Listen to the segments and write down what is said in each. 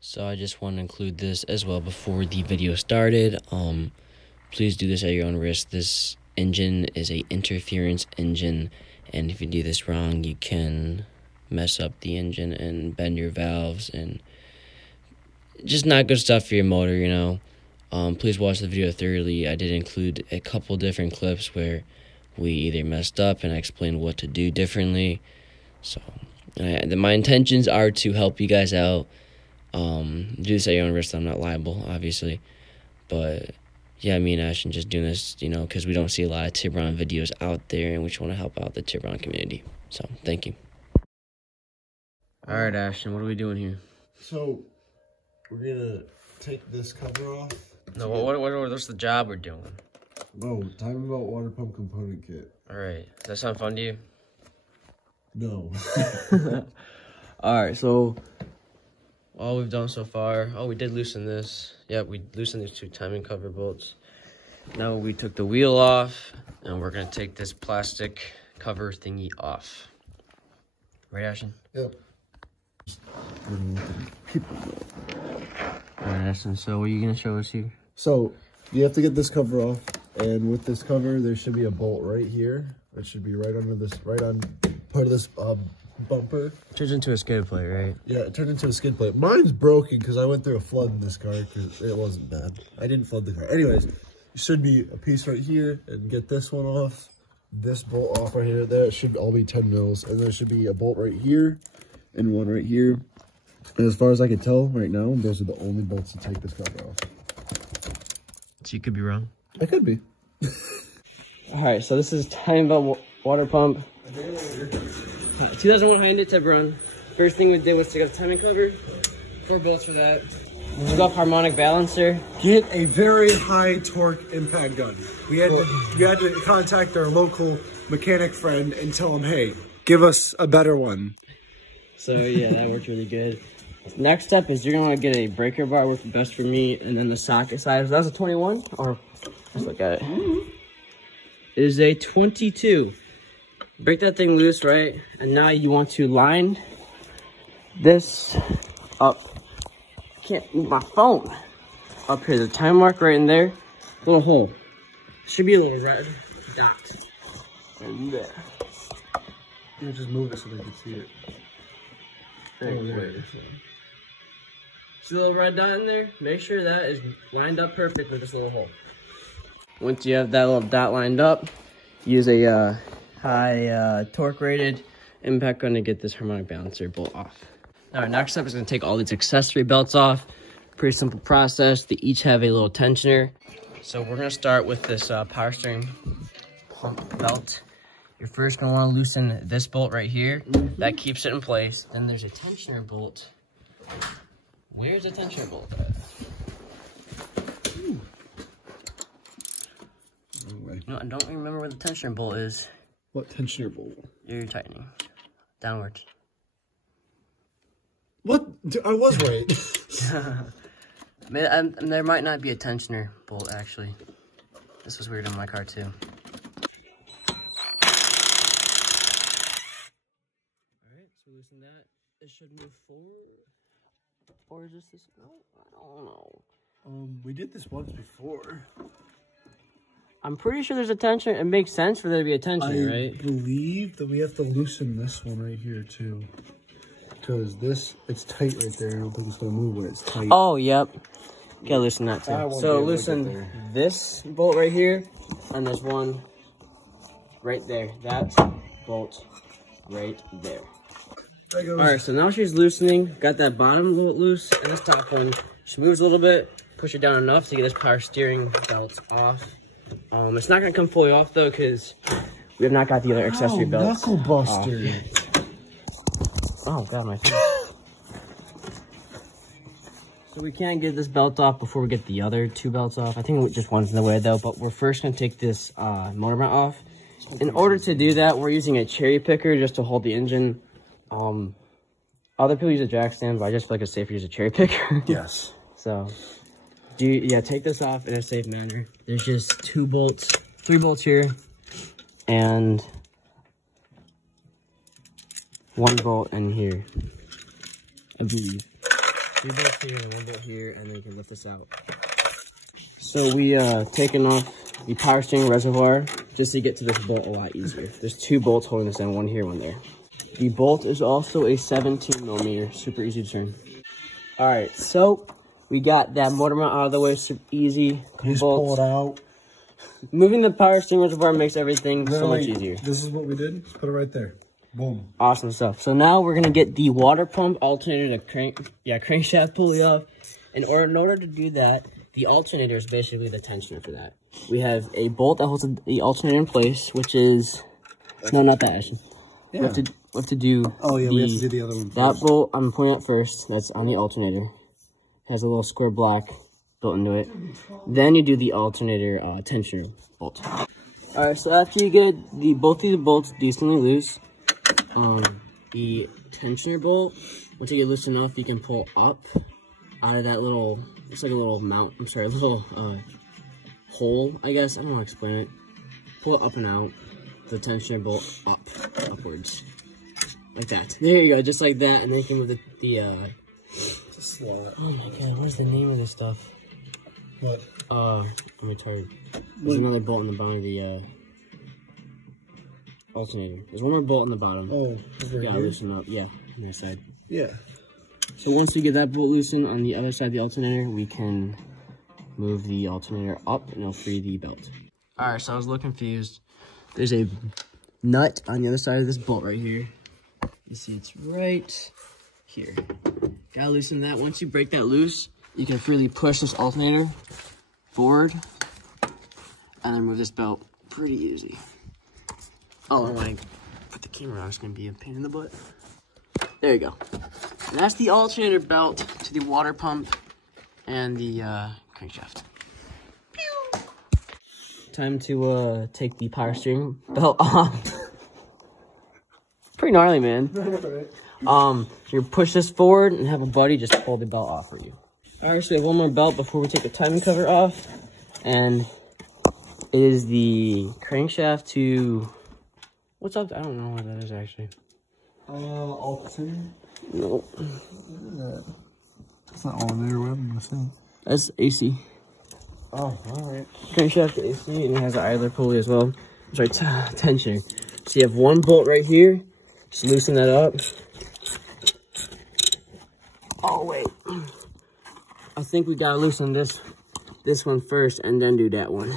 So I just want to include this as well before the video started. Please do this at your own risk. This engine is a interference engine, and if you do this wrong, you can mess up the engine and bend your valves, and just not good stuff for your motor, you know. Please watch the video thoroughly. I did include a couple different clips where we either messed up and I explained what to do differently. So my intentions are to help you guys out. Do this at your own risk. I'm not liable, obviously, but yeah, me and Ashton just doing this, you know, because we don't see a lot of Tiburon videos out there, and we just want to help out the Tiburon community. So thank you. All right, Ashton, what are we doing here? So we're gonna take this cover off. No, what's the job we're doing? Oh, time about water pump component kit. All right, does that sound fun to you? No. All right, so all we've done so far, we did loosen this. Yeah, we loosened these two timing cover bolts. Now we took the wheel off, and we're gonna take this plastic cover thingy off. Right, Ashton? Yep. All right, Ashton, so what are you gonna show us here? So you have to get this cover off, and with this cover, there should be a bolt right here. It should be right under this, right on part of this bumper. It turns into a skid plate, right? Yeah, it turned into a skid plate. Mine's broken because I went through a flood in this car because it wasn't bad. I didn't flood the car. Anyways, it should be a piece right here, and get this one off. This bolt off right here. There, it should all be 10 mils. And there should be a bolt right here and one right here. And as far as I can tell right now, those are the only bolts to take this cover off. So you could be wrong. I could be. All right, so this is time belt water pump. 2001 Hyundai Tiburon. First thing we did was take out the timing cover. 4 bolts for that. Took off harmonic balancer. Get a very high torque impact gun. We had to contact our local mechanic friend and tell him, hey, give us a better one. So yeah, that worked really good. Next step is you're gonna want to get a breaker bar, worked best for me, and then the socket size. That's a 21, or let's look at it. It is a 22. Break that thing loose, right? And now you want to line this up. I can't move my phone. Up here, the time mark right in there. Little hole. Should be a little red dot. And there. You just move it so they can see it. See the little red dot in there? Make sure that is lined up perfect with this little hole. Once you have that little dot lined up, use a high torque rated impact gun to get this harmonic balancer bolt off. Now our next step is going to take all these accessory belts off. Pretty simple process. They each have a little tensioner. So we're going to start with this power steering pump belt. You're first going to want to loosen this bolt right here. That keeps it in place. Then there's a tensioner bolt. Where's the tensioner bolt at? No, I don't remember where the tensioner bolt is. What tensioner bolt? You're tightening. Downwards. What? I was right. There might not be a tensioner bolt, actually. This was weird on my car, too. Alright, so loosen that. It should move forward. Or is this? I don't know. We did this once before. I'm pretty sure there's a tensioner. It makes sense for there to be a tensioner, right? I believe that we have to loosen this one right here, too. Because this, it's tight right there. I don't think it's going to move when it's tight. Oh, yep. Gotta loosen that too. So loosen this bolt right here, and there's one right there. That bolt right there. Alright, so now she's loosening. Got that bottom bolt loose, and this top one. She moves a little bit, push it down enough to get this power steering belt off. It's not gonna come fully off though, because we have not got the other accessory belts. Knuckle buster. Oh god, my face. So we can't get this belt off before we get the other 2 belts off. I think just one's in the way though, but we're first gonna take this motor mount off. In order to do that, we're using a cherry picker just to hold the engine. Other people use a jack stand, but I just feel like it's safer to use a cherry picker. Yes. So, take this off in a safe manner. There's just 3 bolts here, and 1 bolt in here, I believe. 2 bolts here and 1 bolt here, and then you can lift this out. So we taken off the power steering reservoir just to get to this bolt a lot easier. There's 2 bolts holding this in, 1 here, 1 there. The bolt is also a 17mm, super easy to turn. All right, so we got that motor mount out of the way, super easy. Just pull it out. Moving the power steering reservoir makes everything so much easier. This is what we did. Put it right there. Boom. Awesome stuff. So now we're gonna get the water pump alternator, the crankshaft pulley off. In order to do that, the alternator is basically the tensioner for that. We have a bolt that holds the alternator in place, which is no, not that. Actually. Yeah. We have to do. Oh yeah, we have to do the other one. That bolt I'm pointing at first. That's on the alternator. It has a little square block built into it. Then you do the alternator tensioner bolt. All right. So after you get both of the bolts decently loose, the tensioner bolt, once you get loose enough, you can pull up out of that little. It's like a little mount. I'm sorry, a little hole. I guess I don't know how to explain it. Pull it up and out. The tensioner bolt upwards, like that. There you go, just like that, and then you can move the slot. Oh my god, what's the name of this stuff? What? I'm retarded. There's another bolt on the bottom of the alternator. There's 1 more bolt on the bottom. Oh, over gotta here? loosen up. Yeah, on this side. Yeah. So once we get that bolt loosened on the other side of the alternator, we can move the alternator up and it'll free the belt. All right, so I was a little confused. There's a nut on the other side of this bolt right here. You see it's right here. Gotta loosen that. Once you break that loose, you can freely push this alternator forward and then move this belt pretty easy. Oh, and when I put the camera on, it's gonna be a pain in the butt. There you go. And that's the alternator belt to the water pump and the crankshaft. Pew! Time to take the power steering belt off. Pretty gnarly, man. You push this forward and have a buddy just pull the belt off for you. All right, so we have 1 more belt before we take the timing cover off, and it is the crankshaft to. What's up? I don't know what that is actually. Alternator? No. It's not alternator, what am I saying? That's AC. Oh, alright. Crankshaft to AC, and it has an idler pulley as well. Sorry, tensioner. So you have 1 bolt right here. Just loosen that up. Oh, wait. I think we gotta loosen this one first, and then do that one.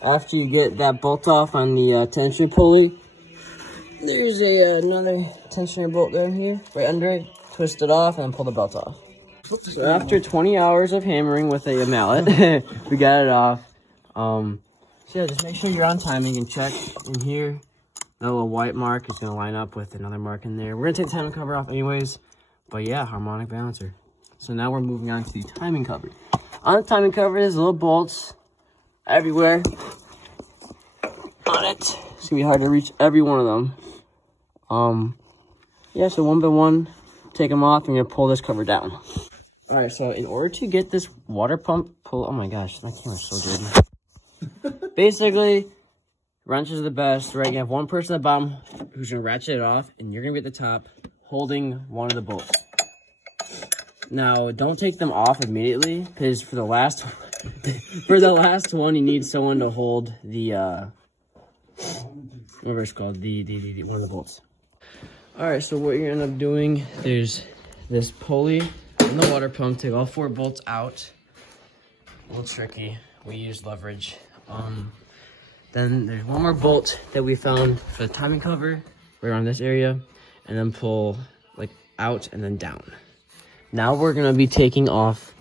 After you get that bolt off on the tensioner pulley, there's another tensioner bolt down here, right under it. Twist it off and then pull the belt off. So after 20 hours of hammering with a mallet, we got it off. So yeah, just make sure you're on timing and check in here. That little white mark is gonna line up with another mark in there. We're gonna take the timing cover off anyways, but yeah, harmonic balancer. So now we're moving on to the timing cover. On the timing cover, there's little bolts everywhere on it. It's gonna be hard to reach every one of them. Yeah, so 1 by 1, take them off, and you're gonna pull this cover down. All right, so in order to get this water pump oh my gosh, that camera's so dirty. Basically, wrenches are the best, right? You have 1 person at the bottom who's gonna ratchet it off, and you're gonna be at the top holding 1 of the bolts. Now, don't take them off immediately, because for the last one, you need someone to hold the whatever it's called, the one of the bolts. All right, so what you're gonna end up doing, there's this pulley and the water pump. Take all 4 bolts out. A little tricky. We use leverage. Then there's 1 more bolt that we found for the timing cover, right around this area, and then pull like out and then down. Now we're gonna be taking off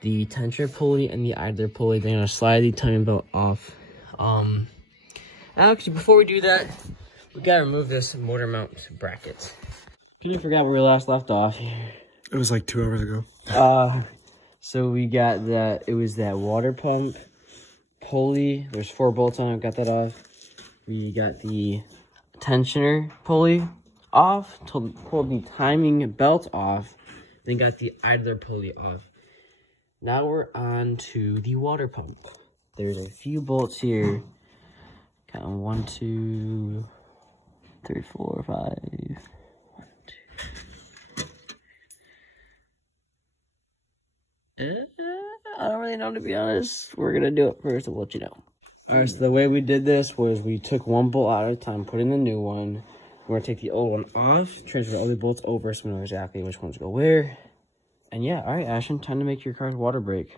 the tensioner pulley and the idler pulley. They're gonna slide the timing belt off. Actually, before we do that, we gotta remove this motor mount bracket. Kind of forgot where we last left off here. It was like 2 hours ago. So we got that. It was that water pump pulley. There's 4 bolts on it. Got that off. We got the tensioner pulley off. Pulled the timing belt off. Then got the idler pulley off. Now we're on to the water pump. There's a few bolts here. Got 1, 2, 3, 4, 5. 1, 2. I don't really know, to be honest. We're gonna do it first and we'll let you know. Alright, so the way we did this was we took one bolt out at a time, put in the new one. We're gonna take the old one off, transfer all the bolts over so we know exactly which ones go where. And yeah, alright, Ashton, time to make your car's water break.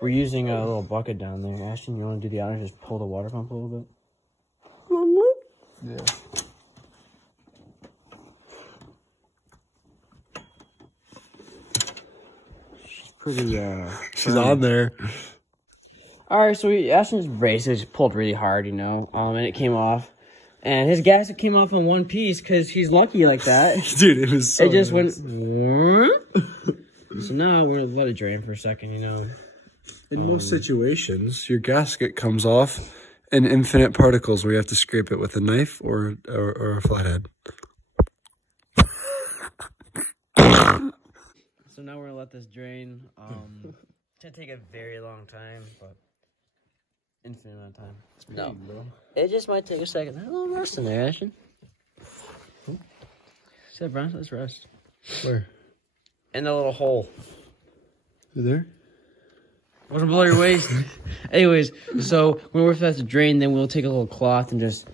We're using a little bucket down there. Ashton, you wanna do the honors, just pull the water pump a little bit? Yeah. Pretty, She's on there. Alright, so Ashton's brace is pulled really hard, you know, and it came off. And his gasket came off in one piece because he's lucky like that. Dude, it was so It just nice. went... So now we're gonna let it drain for a second, you know. In most situations, your gasket comes off in infinite particles where you have to scrape it with a knife or a flathead. So now we're gonna let this drain. It's gonna take a very long time, but infinite amount of time. No, it just might take a second. There's a little rust in there, Ashton. See that brown? Let's rust. Where? In the little hole. You there? Wasn't below your waist. Anyways, so when we're about to drain, then we'll take a little cloth and just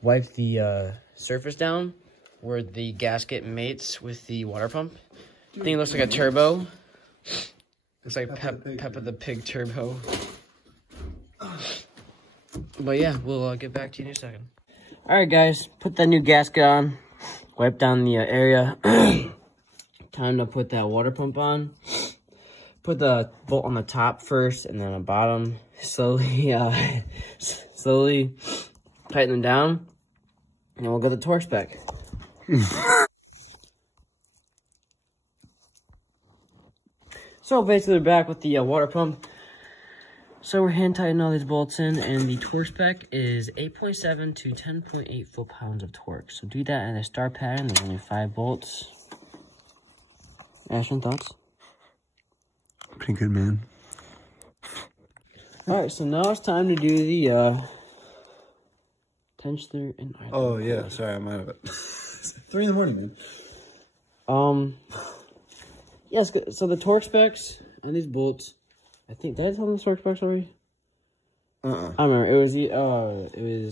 wipe the surface down where the gasket mates with the water pump. I think it looks like a turbo. Looks like Peppa the Pig turbo. But yeah, we'll get back to you in a second. Alright guys, put that new gasket on. Wipe down the area. Time to put that water pump on. Put the bolt on the top first and then on the bottom. Slowly, slowly tighten them down. And we'll get the torque spec. So basically we're back with the water pump. So we're hand tightening all these bolts in, and the torque spec is 8.7 to 10.8 foot-pounds of torque. So do that in a star pattern. There's only 5 bolts. Ashton, thoughts? Pretty good, man. Alright, so now it's time to do the tensioner and idler. Oh, yeah. Sorry, I'm out of it. 3 in the morning, man. Yes, so the torque specs on these bolts, I think, did I tell them the torque specs already? I remember, it was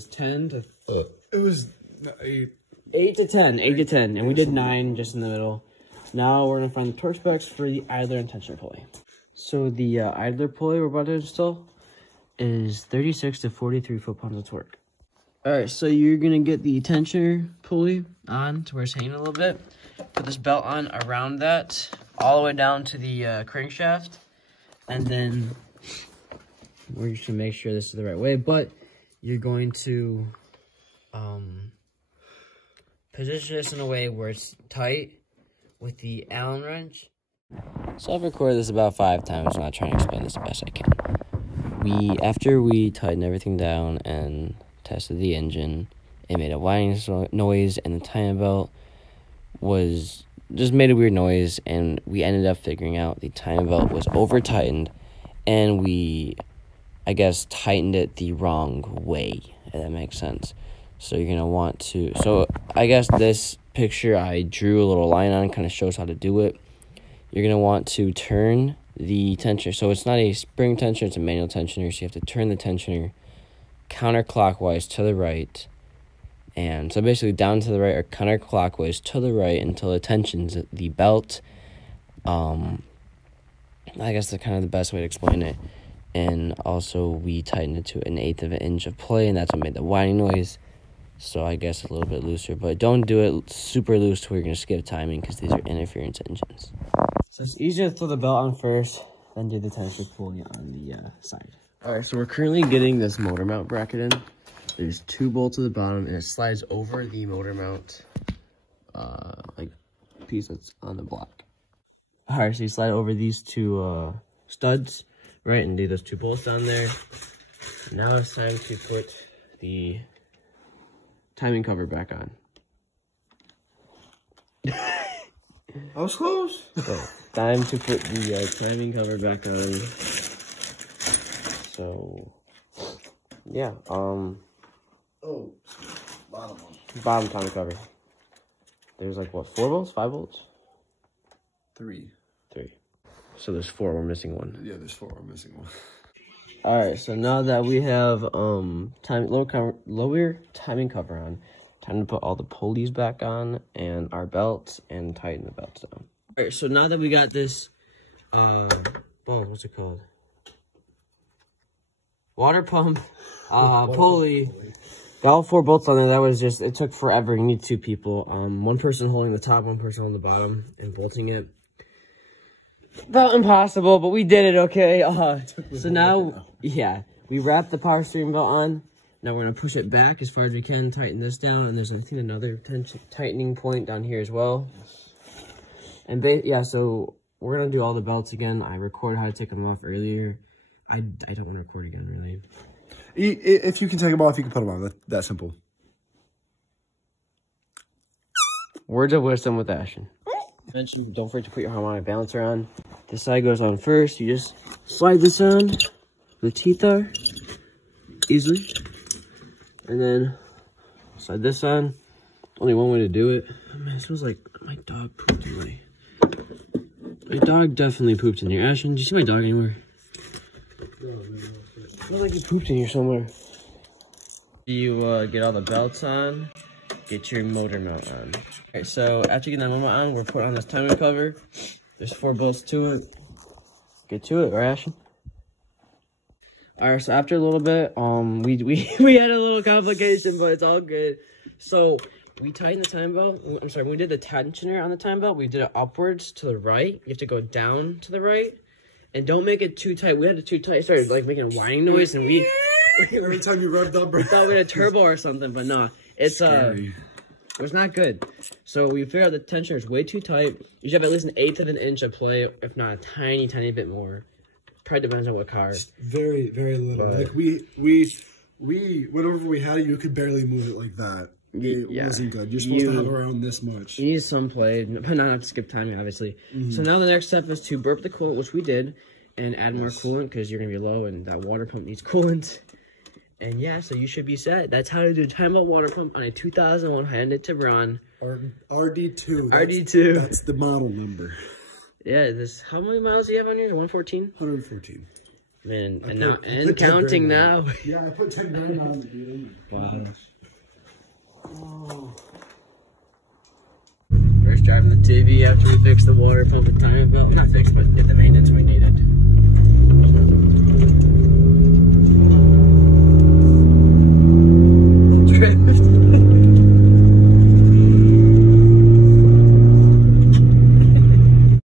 10 to... It was 8. 8 to 10, 8 to 10, and we did 9 just in the middle. Now we're going to find the torque specs for the idler and tensioner pulley. So the idler pulley we're about to install is 36 to 43 foot-pounds of torque. Alright, so you're going to get the tensioner pulley on to where it's hanging a little bit. Put this belt on around that, all the way down to the crankshaft. And then we're just going to make sure this is the right way. But you're going to position this in a way where it's tight with the Allen wrench. So I've recorded this about 5 times. I'm not trying to explain this the best I can. After we tightened everything down and tested the engine, it made a whining noise, and the timing belt just made a weird noise, and we ended up figuring out the timing belt was over tightened, and we, I guess, tightened it the wrong way, if that makes sense. So you're gonna want to, so I guess this picture I drew a little line on, kind of shows how to do it. You're gonna want to turn the tensioner, so it's not a spring tensioner, it's a manual tensioner, so you have to turn the tensioner counterclockwise to the right. And so basically down to the right or counterclockwise to the right until it tensions the belt. I guess that's kind of the best way to explain it. And also we tightened it to 1/8 of an inch of play, and that's what made the whining noise. So I guess a little bit looser, but don't do it super loose to where you're going to skip timing, because these are interference engines. So it's easier to throw the belt on first, then do the tensioner pulley on the side. Alright, so we're currently getting this motor mount bracket in. There's 2 bolts at the bottom, and it slides over the motor mount, like, piece that's on the block. Alright, so you slide over these 2 studs, right, and do those 2 bolts down there. Now it's time to put the timing cover back on. I was close. So, time to put the timing cover back on. So, yeah, Oh, bottom one. bottom timing cover. There's like, what, 4 bolts, 5 bolts? 3. 3. So there's 4, we're missing 1. Yeah, there's 4, I'm missing 1. All right, so now that we have lower timing cover on, time to put all the pulleys back on and our belts and tighten the belts down. All right, so now that we got this, what's it called? Water pump, pulley. Got all 4 bolts on there. That was just, it took forever. You need 2 people. 1 person holding the top, 1 person on the bottom and bolting it. About impossible, but we did it, okay? So now, yeah, we wrapped the power steering belt on. Now we're going to push it back as far as we can, tighten this down, and there's, I think, another tightening point down here as well. And, yeah, so we're going to do all the belts again. I recorded how to take them off earlier. I don't want to record again, really. If you can take them off, you can put them on. That simple. Words of wisdom with Ashton. Mention, don't forget to put your harmonic balancer on. This side goes on first. You just slide this on. The teeth are easily, and then slide this on. Only one way to do it. Oh, man, it smells like my dog pooped in my dog definitely pooped in here. Ashton, did you see my dog anywhere? No, it smells like he pooped in here somewhere. You get all the belts on. Get your motor mount on. Okay, so after you get that motor mount on, we're putting on this timing cover. There's 4 bolts to it. Get to it, right, Ashton? Alright, so after a little bit, we had a little complication, but it's all good. So we tightened the time belt. I'm sorry, when we did the tensioner on the time belt, we did it upwards to the right. You have to go down to the right. And don't make it too tight. We had it too tight. It started like making a whining noise, and every time you revved up, we thought we had a turbo or something, but no. It's it was not good. So we figured out the tensioner is way too tight. You should have at least 1/8 of an inch of play, if not a tiny, tiny bit more. Probably depends on what car. Very, very little. But like whenever we had it, you could barely move it like that. It wasn't good. You're supposed to have around this much. You need some play, but not have to skip timing, obviously. So now the next step is to burp the coolant, which we did, and add more coolant because you're gonna be low, and that water pump needs coolant. And yeah, so you should be set. That's how to do a timeout water pump on a 2001 Hyundai Tiburon. RD2. RD2. That's the model number. Yeah, how many miles do you have on yours? 114? 114. Man, and counting now. Yeah, I put 10 grand on it, dude. Wow. Oh. First driving the TV after we fixed the water pump and timing belt. Not fixed, but did the maintenance we needed.